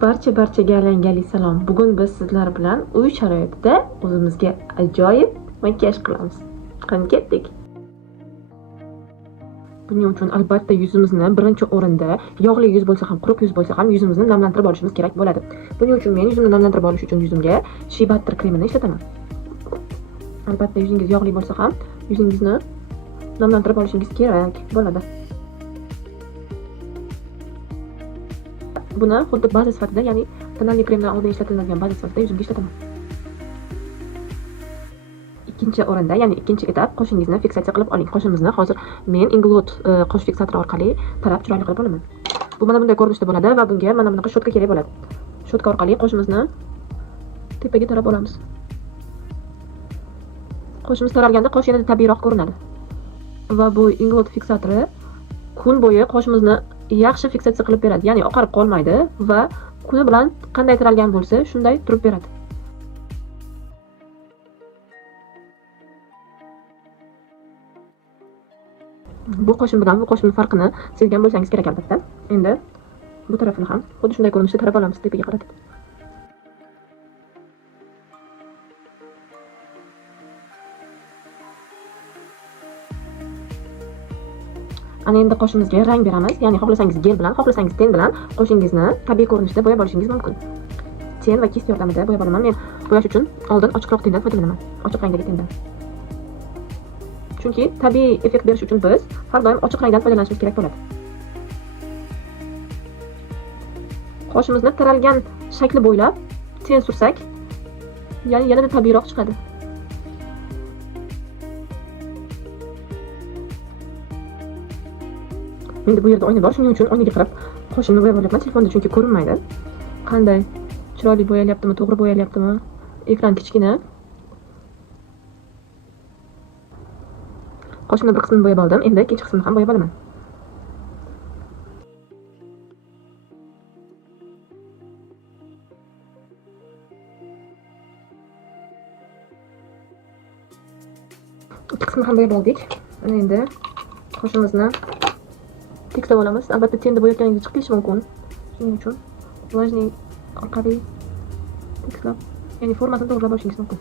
Barchaga alangali salom. Bugun biz sizlar bilan uy sharoitida o'zimizga ajoyib makiyaj qilamiz. Qani ketdik. Buning uchun albatta yuzimizni birinchi o'rinda yog'li yuz bo'lsa ham, quruq yuz bo'lsa ham yuzimizni namlantirib olishimiz kerak bo'ladi. Buning uchun men yuzimni namlantirib olish uchun yuzimga Shea Butter kremini ishlataman. Albatta yuzingiz yog'li bo'lsa ham yuzingizni namlantirib olishingiz kerak bo'ladi. Buni xuddi baza sifatida, ya'ni tonalli kremdan oldin ishlatiladigan baza sifatida yuzimga ishlataman. Ikkinchi o'rinda, ya'ni ikkinchi etap, qoshingizni fiksatsiya qilib oling. Qoshimizni hozir men Inglot qosh fiksatori orqali tarab chiroyli qilib olaman. Bu mana bunday ko'rinishda bo'ladi va bunga mana bunaqa shotka kerak bo'ladi. Shotka orqali qoshimizni tepaga tarab olamiz. Qoshimiz taralganda qosh yanada tabiiyroq ko'rinadi. Va bu Inglot fiksatori kun bo'yi qoshimizni yaxshi fiksatsiya qilib beradi, ya'ni oqarib qolmaydi va kuni bilan qanday taralgan bo'lsa, shunday turib beradi. Bu qoshim bilan bu qoshimning farqini sezgan bo'lsangiz kerak albatta. Endi bu tarafini ham xuddi shunday ko'rinishda tarab olamiz tepaga qaratib. Ana endi qoshimizga rang beramiz. Ya'ni xohlasangiz gel bilan, xohlasangiz ten bilan qoshingizni tabiiy ko'rinishda bo'yab olishingiz mumkin. Ten va kist yordamida bo'yab olaman. Men bo'yash uchun oldin ochiqroq tendan foydalanaman. Ochiq rangdagi tendan. Chunki tabiiy effekt berish uchun biz har doim ochiq rangdan foydalanishimiz kerak bo'ladi. Qoshimizni taralgan shakli bo'ylab ten sursak, ya'ni yanada tabiiyroq chiqadi. Endi bu yerda oyna bor, shuning uchun oynaga qarab qoshimni bo'yab olyapman. Telefonda chunki ko'rinmaydi. Qanday chiroyli bo'yalyaptimi, to'g'ri bo'yalyaptimi? Ekran kichkina. Qoshimni bir qismini bo'yab oldim. Endi ikkinchi qismini ham bo'yab olaman. Ikki qismini ham bo'yab oldik. Mana endi qoshimizni tekislab olamiz. Albatta tenda bo'yatganingizda chiqib ketishi mumkin. Shuning uchun vlajniy orqali tekislab, ya'ni formasini to'g'rilab olishingiz mumkin.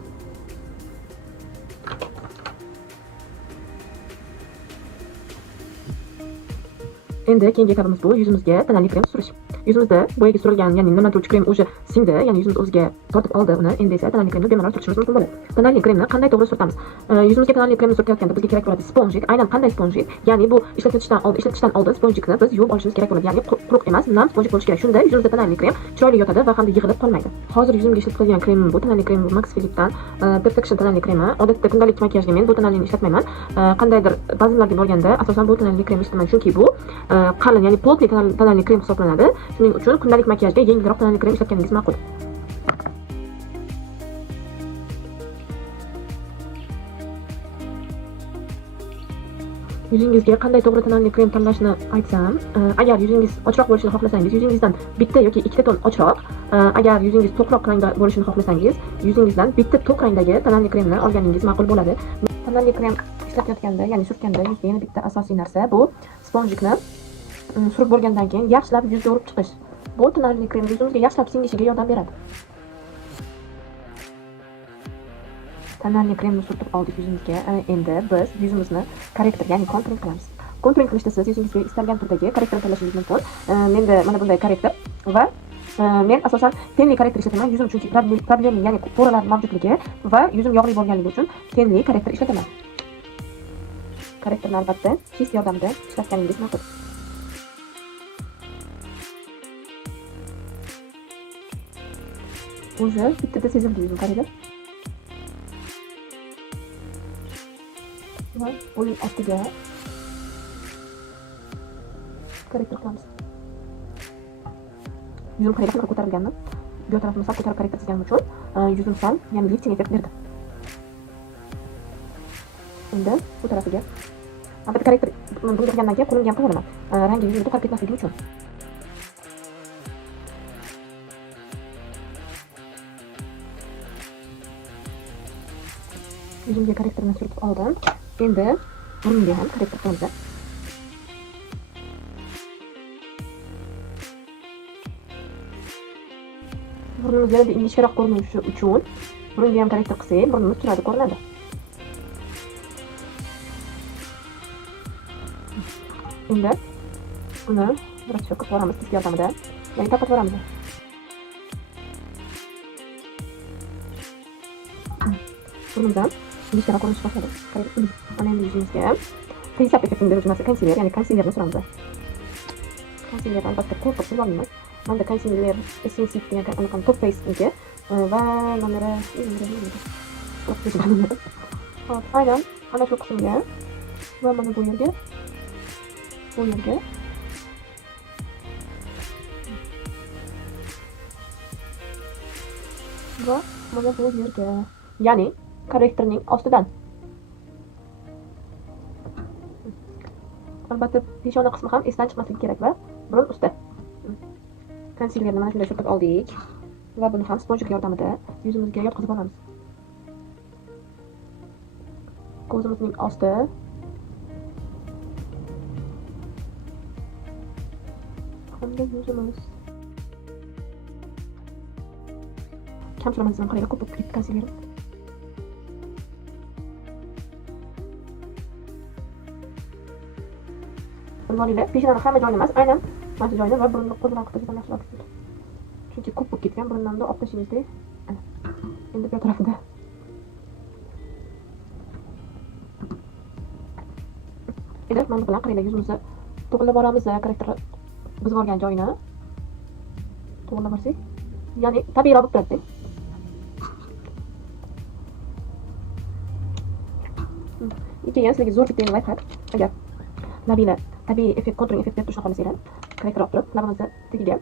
Endi keyingi etapimiz bu yuzimizga tonalli krem surish. Yuzimizda boyaga surilgan, ya'ni namlantiruvchi krem o'zi singdi, ya'ni yuzimiz o'ziga tortib oldi uni. Endi esa tonalli kremni bemalol surtishimiz mumkin bo'ladi. Tonalli kremni qanday to'g'ri surtamiz? Yuzimizga tonalli kremni surtayotganda bizga kerak bo'ladi sponjik. Aynan qanday sponjik? Ya'ni bu ishlatishdan oldin sponjikni biz yuvib olishimiz kerak bo'ladi. Ya'ni quruq emas, nam sponjik bo'lishi kerak. Shunda yuzimizda tonalli krem chiroyli yotadi va hamda yig'ilib qolmaydi. Hozir yuzimga ishlatilgan krem bu tonalli krem Max Philips'dan Perfection tonalli kremi. Odatda kundalik makiyajga men bu tonallini ishlatmayman. Qandaydir bazmlarga borganda asosan bu tonalli kremni ishlataman, chunki bu qalin, ya'ni plotli tonalli krem hisoblanadi. Shuning uchun kundalik makiyajga yengilroq tonalli krem ishlatganingiz ma'qul. Yuzingizga qanday to'g'ri tonalli krem tanlashni aytsam, agar yuzingiz ochroq bo'lishini xohlasangiz, yuzingizdan bitta yoki ikkita ton ochroq, agar yuzingiz to'qroq rangda bo'lishini xohlasangiz, yuzingizdan bitta to'q rangdagi tonalli kremni olganingiz ma'qul bo'ladi. Tonalli krem ishlatayotganda, ya'ni surtganda yuzga yana bitta asosiy narsa bu sponjikni surib bo'lgandan keyin yaxshilab yuzga urib chiqish. Bu tonalli krem yuzimizga yaxshilab singishiga yordam beradi. Tonalli kremni surtib oldik yuzimizga. Endi biz yuzimizni korrektor, ya'ni kontouring qilamiz. Kontouring qilishda siz yuzingizga istalgan turdagi korrektor tanlashingiz mumkin. Menda mana bunday korrektor va men asosan tenli korrektor ishlataman. Yuzim chunki problemli, ya'ni po'ralar mavjudligi va yuzim yog'li bo'lganligi uchun tenli korrektor ishlataman. Korrektorni albatta kist yordamida ishlatganingiz ma'qul. Уже bittada sezildi yuzim qaranglar. Va uning ostiga korrektor qilamiz. Yuzim qaranglar ko'tarilganmi? Bu tarafini sal ko'tarib korrektor qilganim uchun yuzim sal, ya'ni lifting effekt berdi. Endi bu tarafiga albatta korrektor bunga qilgandan keyin qo'limga ham qilib olaman. Rangi yuzimga to'qib ketmasligi uchun. Yuzimga korrektorni surtib oldim. Endi burnimga ham korrektor qilamiz. Burnimiz yanada ingichkaroq ko'rinishi uchun burunga ham korrektor qilsak, burnimiz chiroyli ko'rinadi. Endi uni biroz qilib boramiz disk yordamida. Ya'ni taqib boramiz. Burnimizdan ingichkaroq ko'rinish boshladi. Mana endi yuzimizga face-up effektini beruvchi narsa konsiler, ya'ni konsilerni suramiz. Konsiler albatta qo'rqib surolmaymiz. Manda konsiler Essence degan anaqa top face-niki va nomeri hop, aynan ana shu qismga va mana bu yerga va mana bu yerga, ya'ni korrektorning ostidan. Albatta peshona qismi ham esdan chiqmasligi kerak va burun usti. Konsilerni mana shunday surtib oldik va buni ham sponjik yordamida yuzimizga yotqizib olamiz. Ko'zimizning osti, hamda yuzimiz. Kam suramanizdan qaraylik, ko'p bo'lib ketdi konsiler. Bo'lganida peshonani hamma joyini emas, aynan mana shu joyini va burunni qo'ldan qilib yaxshiroq bo'ladi. Chunki ko'p bo'lib ketgan burunimni olib tashlashingizda endi bu tarafida. Endi mana bu bilan qaranglar, yuzimizni to'g'rilab boramiz, korrektor buzib olgan joyini to'g'rilab borsak, ya'ni tabiiyroq bo'lib turadi. Keyin sizlarga zo'r bitta layfhak. Agar labini tabiiy effekt, kontouring effekt berib turishni xohlasanglar, korrektor olib turib, labimizni tagiga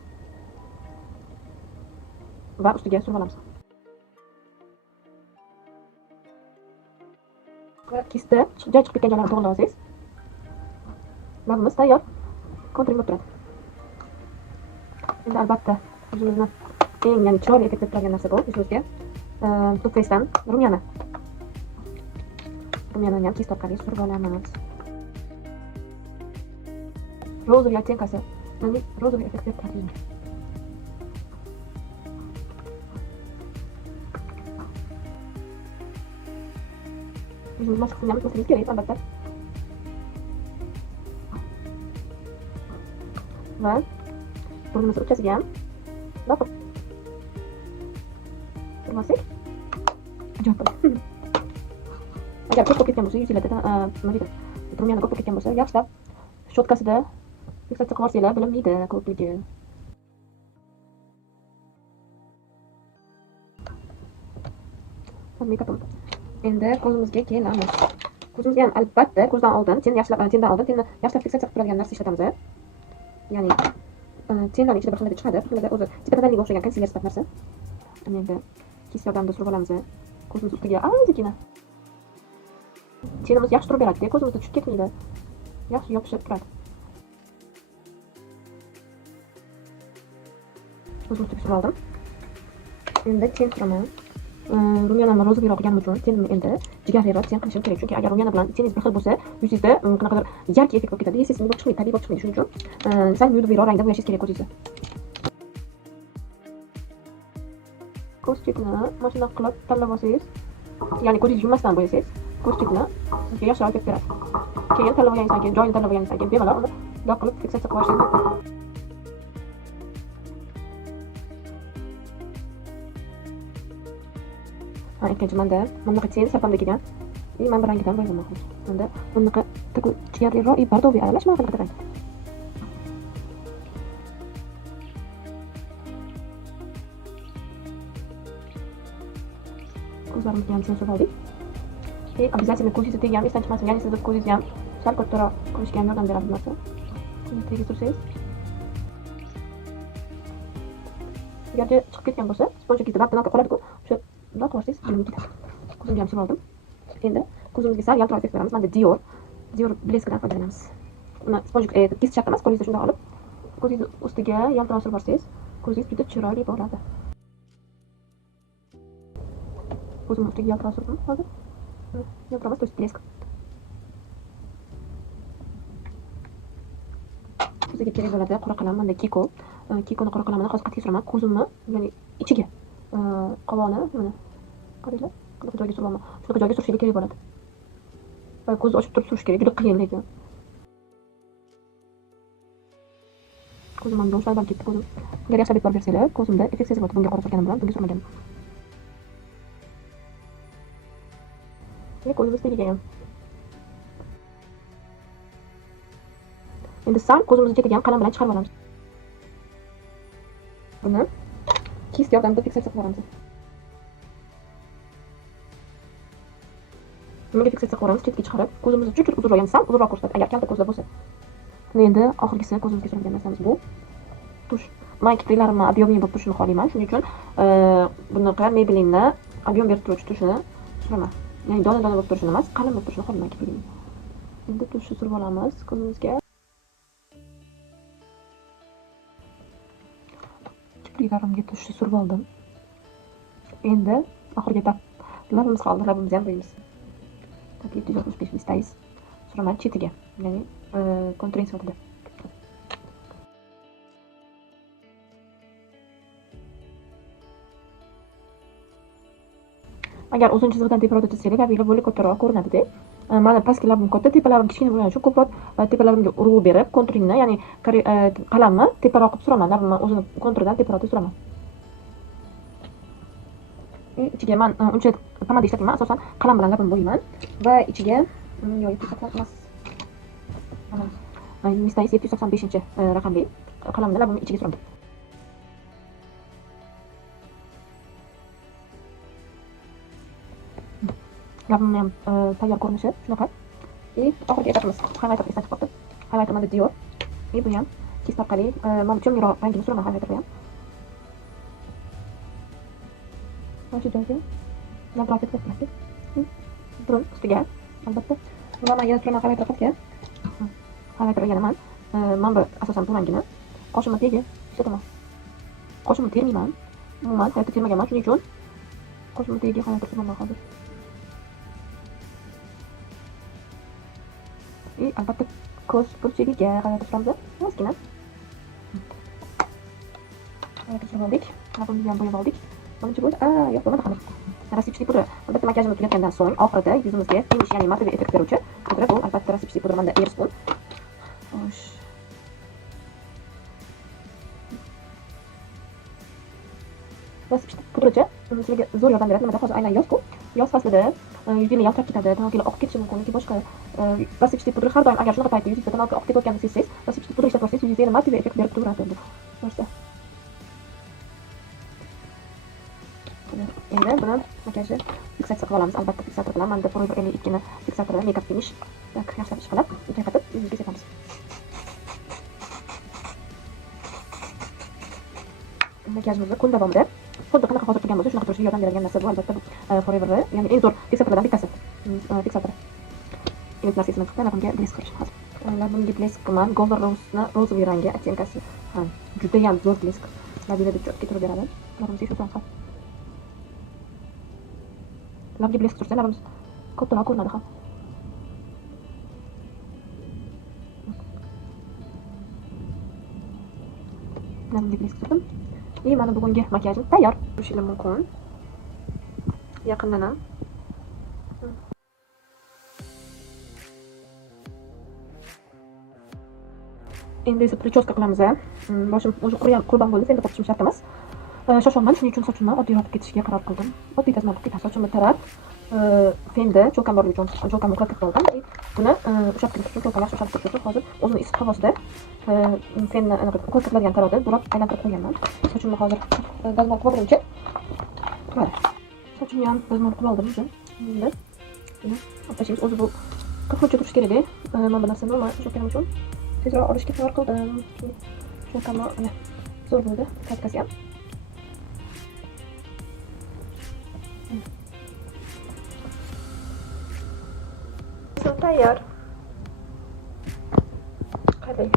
va ustiga surib olamiz. Kesda joy chiqib ketgan joylarni to'g'rilab olsangiz, labimiz tayyor, kontouring bo'lib turadi. Endi albatta yuzimizni eng, ya'ni chiroyli effekt berib turadigan narsa bu yuzimizga Too Faced'dan rumyani ham kis orqali surib olamiz. Rozoviy ottеnkasi, ya'ni rozoviy effekt berib turadi. Yuzimizni boshqa qismini ham tutmasligimiz kerak, albatta. Va burnimizni o'tkazib ham yoqib turmasak ajoyib bo'ladi. Agar ko'p bo'lib ketgan bo'lsa, yuzingizda nima deydi, rumyani ko'p bo'lib ketgan bo'lsa, yaxshilab shotkasida fiksatsiya qilib olsanglar bilinmaydi ko'pligi. Makapim. Endi ko'zimizga kelamiz. Ko'zimizga ham albatta ko'zdan oldin, tenni yaxshilab fiksatsiya qilib turadigan narsa ishlatamiz. Ya'ni tenlarning ichida bir xilda chiqadi, bir xilda o'zi tipatanliga o'xshagan konsiler sifat narsa. Endi kis yordamida surib olamiz. Ko'zimiz ustiga ozgina. Tenimiz yaxshi turib beradi, ko'zimizga tushib ketmaydi. Yaxshi yopishib turadi. Ko'zimni surib oldim. Endi ten suraman. Rumyanamni rozoviyroq qilganim uchun tenimni endi jigarliroq ten qilishim kerak. Chunki agar rumyana bilan teningiz bir xil bo'lsa, yuzingizda qanaqadir yarki effekt bo'lib ketadi. Естественно, bo'lib chiqmaydi, tabiiy bo'lib chiqmaydi. Shuning uchun sal nudiviyroq rangda bo'yashingiz kerak ko'zingizni. Ko'z chetini mana shunday qilib tanlab olsangiz, ya'ni ko'zingizni yummasdan bo'yasangiz, ko'z chetini sizga yaxshiroq effekt beradi. Keyin tanlab olganingizdan keyin, joyini tanlab olganingizdan keyin bemalol uni bundoq qilib fiksatsiya qilib olishingiz mumkin. Ikkinchi manda bunaqa ten sapamda kelgan. Mana bu rangidan bo'yaman hozir. Manda bunaqa такой jigarliroq и bordoviy aralash mana bunaqa rang. Ko'zlarimizga ham ten surib oldik. Обязательно ko'zingizni tagiga ham esdan chiqmasin. Ya'ni sizni ko'zingizni ham sal kattaroq qilishga ham yordam beradi bu narsa. Ko'zingizni tagiga sursangiz, agarda chiqib ketgan bo'lsa, sponjikizda vaqtdan qoladi-ku, o'sha bundoq qilsangiz bilinib ketadi. Ko'zimga ham surib oldim. Endi ko'zimizga sal yaltiroq effekt beramiz. Manda Dior bleskidan foydalanamiz. Uni sponjik kis shart emas, qo'lingizda shunday olib, ko'zingiz ustiga yaltiroq surib borsangiz, ko'zingiz juda chiroyli bo'ladi. Ko'zimni ustiga yaltiroq surdim hozir. Yaltiroq emas, to есть blesk. bizga kerak bo'ladi qora qalam, mana Kiko. Kikoni qora qalamini hozir qat'iy suraman. Ko'zimni, ya'ni ichiga qovoni mana qaranglar, qanaqa joyga suraman. Shunaqa joyga surishiga kerak bo'ladi. Va ko'zni ochib turib surish kerak, juda qiyin lekin. Ko'zim ham yoshlardan ketdi ko'zim. Agar yaxshi e'tibor bersanglar, ko'zimda effekt sezilyapti. Bunga qora surganim bilan bunga surmaganim. Ko'zimiz tegagan. Endi sal ko'zimizni chetiga ham qalam bilan chiqarib olamiz. Buni kist yordamida fiksatsiya qilib olamiz. Nimaga fiksatsiya qilib olamiz? Chetga chiqarib, ko'zimizni chuchuk uzunroq, ya'ni sal uzunroq ko'rsatadi, agar katta ko'zlar bo'lsa. Endi oxirgisi ko'zimizga suradigan narsamiz bu tush. Men kipriklarimni объемli bo'lib turishini xohlayman. Shuning uchun bunaqa Maybelline объем berib turuvchi tushini suraman. Ya'ni dona-dona bo'lib turishini emas, qalin bo'lib turishini xohlayman kiprikni. Endi tushni surib olamiz ko'zimizga. Kipriklarimga tushni surib oldim. Endi oxirgi etap labimiz qoldi, labimizni ham bo'yamiz. 765 listayız. Suraman chetiga, ya'ni kontouring sifatida. Agar uzun chiziqdan teparoqda chizsangiz, labinglar bo'lib kattaroq ko'rinadi-da. Mana pastki labim katta, tepalarim kichkina bo'lgani uchun ko'proq tepalarimga urg'u berib, kontouringni, ya'ni qalamni teparoq qilib suraman. Labimni o'zini konturidan teparoqda suraman. İçiga men uncha pomada ishlatmayman, asosan qalam bilan labimni bo'yayman va ichiga yo'q 780 emas. Mana Mistayis 785 raqamli qalamni labimni ichiga suraman. Labimni ham tayyor ko'rinishi shunaqa. Oxirgi etapimiz highlighter esdan chiqib qoldi. Highlighter mana Dior. Bu ham kist orqali men cho'mliroq rangini suraman highlighterga ham. Shu joyga nabrat etib qo'ydik. Burun ustiga albatta. Va men yana suraman highlighter qilgan. Highlighter yana men bu asosan bu rangini qoshimni tegi ishlataman. Qoshimni termayman. Umuman hayotda termaganman, shuning uchun qoshimni tegi highlighter suraman hozir. Albatta ko'z burchagiga highlighter suramiz. Ozgina. Highlighter surib oldik. Labimizni ham bo'yab oldik. Birinchi bo'ldi. Yo'q, bo'lmadi hali. Rassipchli pudra. Albatta makiyajimiz tugatgandan so'ng oxirida yuzimizga finish, ya'ni matte effekt beruvchi pudra bu. Albatta rassipchli pudra menda Airspoon. Xo'sh. Rassipchli pudracha sizlarga zo'r yordam beradi. Nimada hozir aynan yoz-ku. Yoz faslida yuzingiz yaltirab ketadi, tanoqlar oqib ketishi mumkin. Yoki boshqa rassipchli pudra har doim agar shunaqa paytda yuzingizda tanoqlar oqib ketayotganini sezsangiz, rassipchli pudra ishlatib ko'rsangiz, yuzingizga matte effekt berib turadi endi. To'g'risi. Endi buni makiyajni fiksatsiya qilib olamiz. Albatta fiksator bilan menda Forever 52 ni fiksatori makeup finish yaxshilab ishqalab, qaytatib yuzimizga sepamiz. Makiyajimizni kun davomida xuddi qanaqa hozir turgan bo'lsa, shunaqa turishga yordam beradigan narsa bu albatta Forever, ya'ni eng zo'r fiksatorlardan bittasi. Fiksator. Endi narsasini chiqdi, labimga blesk qilish hozir. Labimga blesk qilaman. Golden Rose'ni rozoviy rangi ottyenkasi. Juda ham zo'r blesk. Labimda cho'tga turib beradi. Labimga shu ham. Labga blesk sursa labimiz kattaroq ko'rinadi ham. Labga blesk surdim. Mana bugungi makiyajim tayyor. Ko'rishingiz mumkin. Yaqindan ham. Endi esa prichoska qilamiz. Boshim o'zi qurban bo'ldi, endi qo'yishim shart emas. Shoshaman, shuning uchun sochimni oddiy olib ketishga qaror qildim. Oddiy tazman qilib sochimni tarab, fenda cho'kam bor uchun cho'kamni qilib oldim. Buni ushlab turish uchun, cho'kamni ushlab turish uchun hozir o'zini issiq havosida fenni ko'rsatiladigan tarafda burab aylantirib qo'yganman. Sochimni hozir dazmol qilib olguncha turadi. Sochimni ham dazmol qilib oldim o'zi. Endi otashimiz o'zi bu 40 kuncha turish kerak. Men bu narsani cho'kanim uchun tezroq olishga qaror qildim. Cho'kamni zo'r bo'ldi, katkasi ham. Tayyor. Qarang.